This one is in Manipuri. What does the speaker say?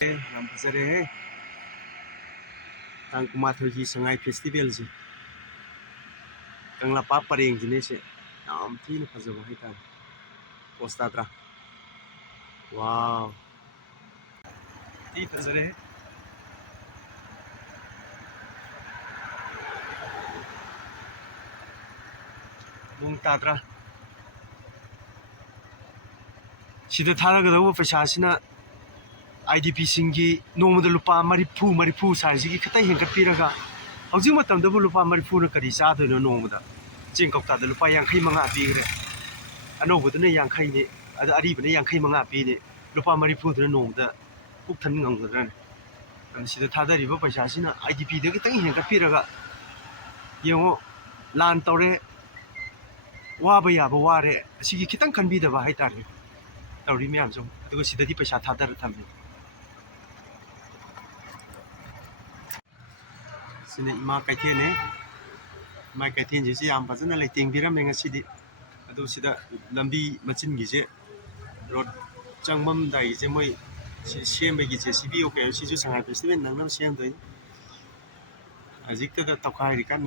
ꯌꯥꯝ ꯐꯖꯔꯦ ꯇꯥꯡ ꯀꯨꯟꯃꯥꯊꯣꯏꯒꯤ ꯁꯉꯥꯏ ꯐꯦꯁꯇꯤꯚꯦꯜꯁꯦ ꯀꯪꯂꯥꯄꯥꯛ ꯄꯔꯦꯡꯁꯤꯅꯦꯁꯦ ꯌꯥꯝ ꯊꯤꯅ ꯐꯖꯕ ꯍꯥꯏꯇꯥꯔꯦ ꯄꯣꯁ ꯇꯥꯗ꯭ꯔꯥ ꯋꯥꯎ ꯊꯤ ꯐꯖꯔꯦ ꯅꯣꯡ ꯇꯥꯗ꯭ꯔꯥ ꯁꯤꯗ ꯊꯥꯔꯒꯗꯧꯕ ꯄꯩꯁꯥꯁꯤꯅ IDP ꯁꯤꯡꯒꯤ ꯅꯣꯡꯃꯗ ꯂꯨꯄꯥ 40 ꯁꯥꯏꯖꯤꯒꯤ ꯈꯤꯇꯪ ꯍꯦꯟꯒꯠꯄꯤꯔꯒ ꯍꯧꯖꯤꯛ ꯃꯇꯝꯗꯕꯨ ꯂꯨꯄꯥ 40ꯅ ꯀꯔꯤ ꯆꯥꯗꯣꯏꯅꯣ ꯅꯣꯡꯃꯗ ꯆꯦꯡ ꯀꯧꯇꯥꯗ ꯂꯨꯄꯥ 55 ꯄꯤꯈ꯭ꯔꯦ ꯑꯅꯧꯕꯗꯨꯅ 50ꯅꯤ ꯑꯗ ꯑꯔꯤꯕꯅ 55 ꯄꯤꯅꯤ ꯂꯨꯄꯥ 40ꯗꯨꯅ ꯅꯣꯡꯃꯗ ꯄꯨꯛ ꯊꯟ ꯉꯝꯒꯗ꯭ꯔꯥꯅꯦ ꯑꯗꯨꯅ ꯁꯤꯗ ꯊꯥꯗꯔꯤꯕ ꯄꯩꯁꯥꯁꯤꯅ IDPꯗ ꯈꯤꯇꯪ ꯍꯦꯟꯒꯠꯄꯤꯔꯒ ꯌꯦꯡꯉꯣ ꯂꯥꯟ ꯇꯧꯔꯦ ꯋꯥꯕ ꯌꯥꯕ ꯋꯥꯔꯦ ꯑꯁꯤꯒꯤ ꯈꯤꯇꯪ ꯈꯟꯕꯤꯗꯕ ꯍꯥꯏꯇꯥꯔꯦ ꯇꯧꯔꯤ ꯃꯌꯥꯝꯁꯨ ꯑꯗꯨꯒ ꯁꯤꯗꯗꯤ ꯄꯩꯁꯥ ꯊꯥꯗꯔ ꯊꯝꯃꯤ sini ima kaithene mai kaithen ji yam fazana leiting biram ngasidi adu sida lambi machin gi je road changmam dai je moi sembagi je CB okay si ju sangai festival nangnam sem dai ajik ta takhai ri kan